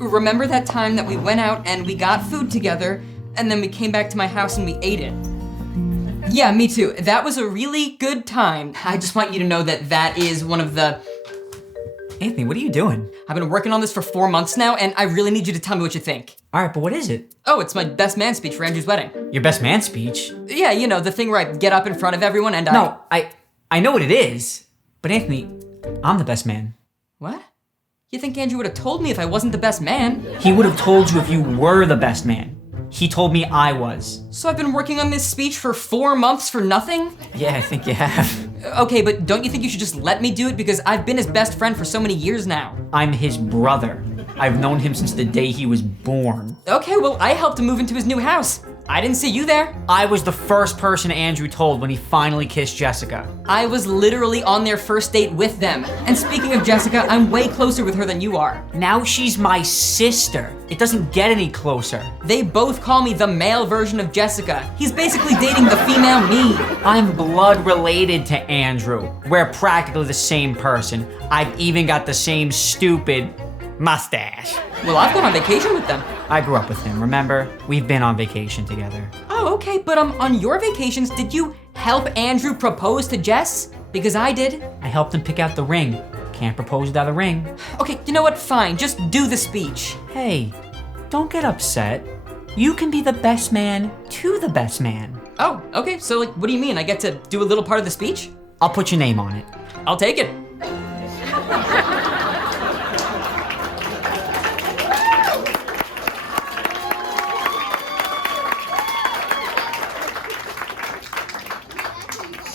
Remember that time that we went out and we got food together, and then we came back to my house and we ate it? Yeah, me too. That was a really good time. I just want you to know that that is one of the... Anthony, what are you doing? I've been working on this for 4 months now, and I really need you to tell me what you think. All right, but what is it? Oh, it's my best man speech for Andrew's wedding. Your best man speech? Yeah, you know, the thing where I get up in front of everyone and No, I know what it is. But Anthony, I'm the best man. What? You think Andrew would have told me if I wasn't the best man? He would have told you if you were the best man. He told me I was. So I've been working on this speech for 4 months for nothing? Yeah, I think you have. Okay, but don't you think you should just let me do it? Because I've been his best friend for so many years now. I'm his brother. I've known him since the day he was born. Okay, well, I helped him move into his new house. I didn't see you there. I was the first person Andrew told when he finally kissed Jessica. I was literally on their first date with them. And speaking of Jessica, I'm way closer with her than you are. Now she's my sister. It doesn't get any closer. They both call me the male version of Jessica. He's basically dating the female me. I'm blood related to Andrew. We're practically the same person. I've even got the same stupid mustache. Well, I've gone on vacation with them. I grew up with him, remember? We've been on vacation together. Oh, okay, but on your vacations, did you help Andrew propose to Jess? Because I did. I helped him pick out the ring. Can't propose without a ring. Okay, you know what? Fine, just do the speech. Hey, don't get upset. You can be the best man to the best man. Oh, okay, so like, what do you mean? I get to do a little part of the speech? I'll put your name on it. I'll take it.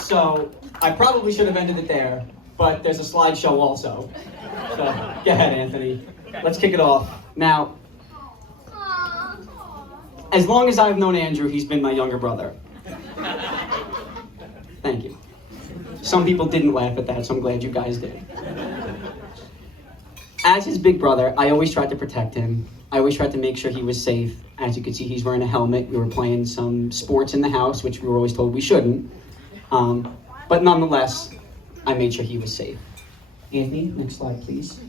So, I probably should have ended it there, but there's a slideshow also. So, go ahead, Anthony. Let's kick it off. Now, as long as I've known Andrew, he's been my younger brother. Thank you. Some people didn't laugh at that, so I'm glad you guys did. As his big brother, I always tried to protect him. I always tried to make sure he was safe. As you can see, he's wearing a helmet. We were playing some sports in the house, which we were always told we shouldn't. But nonetheless, I made sure he was safe. Anthony, next slide, please.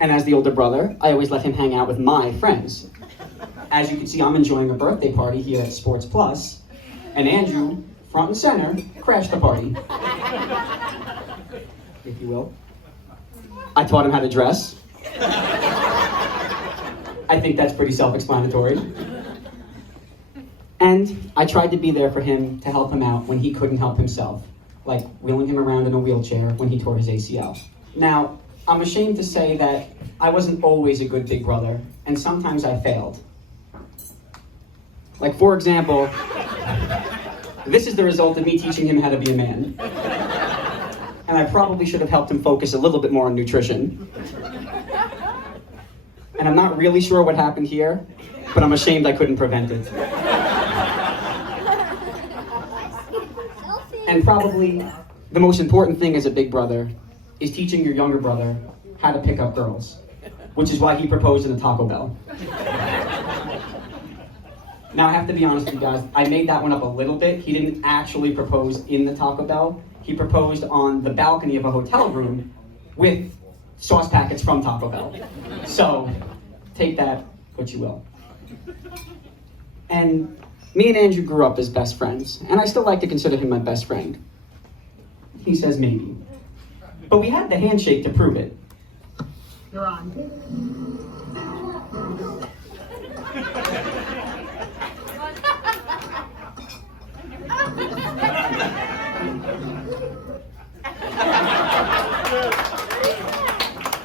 And as the older brother, I always let him hang out with my friends. As you can see, I'm enjoying a birthday party here at Sports Plus, and Andrew, front and center, crashed the party. If you will. I taught him how to dress. I think that's pretty self-explanatory. And I tried to be there for him to help him out when he couldn't help himself, like wheeling him around in a wheelchair when he tore his ACL. Now, I'm ashamed to say that I wasn't always a good big brother, and sometimes I failed. Like, for example, this is the result of me teaching him how to be a man. And I probably should have helped him focus a little bit more on nutrition. And I'm not really sure what happened here, but I'm ashamed I couldn't prevent it. And probably the most important thing as a big brother is teaching your younger brother how to pick up girls, which is why he proposed in a Taco Bell. Now I have to be honest with you guys, I made that one up a little bit. He didn't actually propose in the Taco Bell. He proposed on the balcony of a hotel room with sauce packets from Taco Bell. So, take that what you will. And me and Andrew grew up as best friends, and I still like to consider him my best friend. He says maybe. But we had the handshake to prove it. You're on.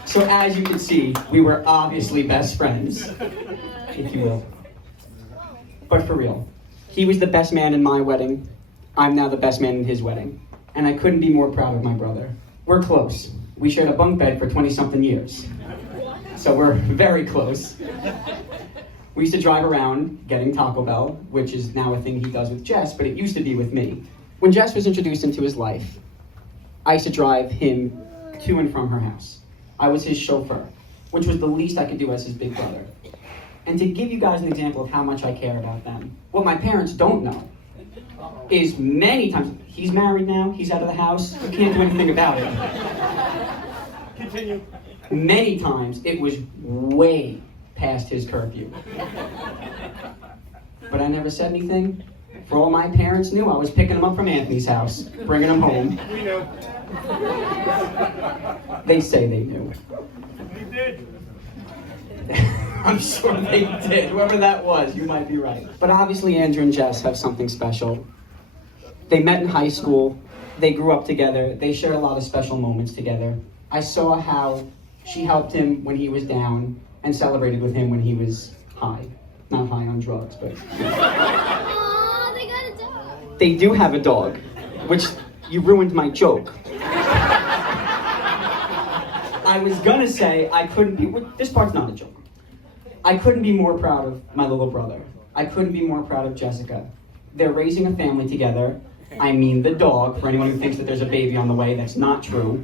So as you can see, we were obviously best friends, if you will. But for real, he was the best man in my wedding. I'm now the best man in his wedding. And I couldn't be more proud of my brother. We're close. We shared a bunk bed for 20-something years. So we're very close. We used to drive around getting Taco Bell, which is now a thing he does with Jess, but it used to be with me. When Jess was introduced into his life, I used to drive him to and from her house. I was his chauffeur, which was the least I could do as his big brother. And to give you guys an example of how much I care about them, what my parents don't know is many times, he's married now, he's out of the house, I can't do anything about it. Continue. Many times it was way past his curfew. But I never said anything. For all my parents knew, I was picking him up from Anthony's house, bringing him home. We know. They say they knew. We did. I'm sure they did. Whoever that was, you might be right. But obviously Andrew and Jess have something special. They met in high school. They grew up together. They shared a lot of special moments together. I saw how she helped him when he was down and celebrated with him when he was high. Not high on drugs, but... Aw, they got a dog. They do have a dog, which you ruined my joke. I was gonna say I couldn't be... This part's not a joke. I couldn't be more proud of my little brother. I couldn't be more proud of Jessica. They're raising a family together. I mean the dog, for anyone who thinks that there's a baby on the way, that's not true.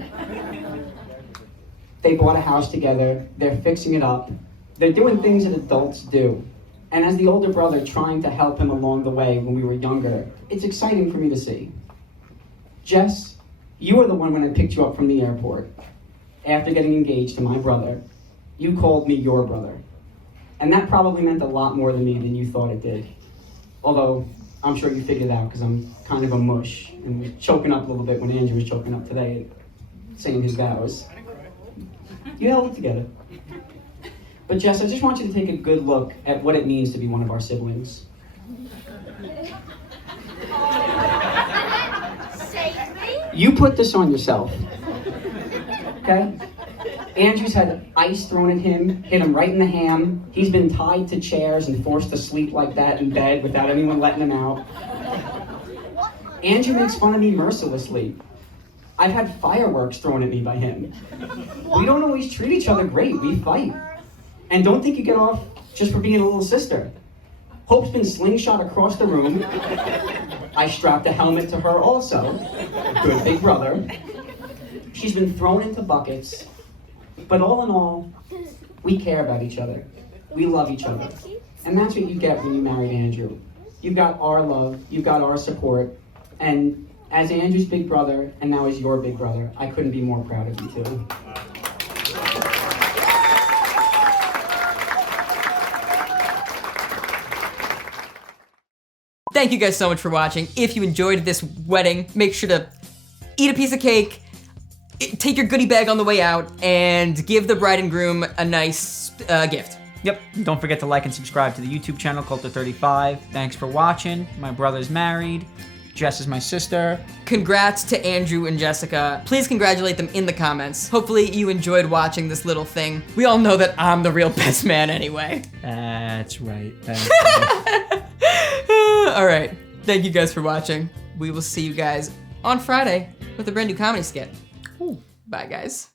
They bought a house together. They're fixing it up. They're doing things that adults do. And as the older brother trying to help him along the way when we were younger, it's exciting for me to see. Jess, you were the one when I picked you up from the airport. After getting engaged to my brother, you called me your brother. And that probably meant a lot more to me than you thought it did. Although, I'm sure you figured it out because I'm kind of a mush and was choking up a little bit when Andrew was choking up today, saying his vows. You held it together. But Jess, I just want you to take a good look at what it means to be one of our siblings. Save me? You put this on yourself, okay? Andrew's had ice thrown at him, hit him right in the ham. He's been tied to chairs and forced to sleep like that in bed without anyone letting him out. Andrew makes fun of me mercilessly. I've had fireworks thrown at me by him. We don't always treat each other great, we fight. And don't think you get off just for being a little sister. Hope's been slingshot across the room. I strapped a helmet to her also. Good big brother. She's been thrown into buckets. But all in all, we care about each other. We love each other. And that's what you get when you married Andrew. You've got our love, you've got our support, and as Andrew's big brother, and now as your big brother, I couldn't be more proud of you too. Thank you guys so much for watching. If you enjoyed this wedding, make sure to eat a piece of cake, take your goodie bag on the way out, and give the bride and groom a nice gift. Yep, don't forget to like and subscribe to the YouTube channel, Culter35. Thanks for watching. My brother's married. Jess is my sister. Congrats to Andrew and Jessica. Please congratulate them in the comments. Hopefully you enjoyed watching this little thing. We all know that I'm the real best man anyway. That's right. That's right. All right, thank you guys for watching. We will see you guys on Friday with a brand new comedy skit. Bye, guys.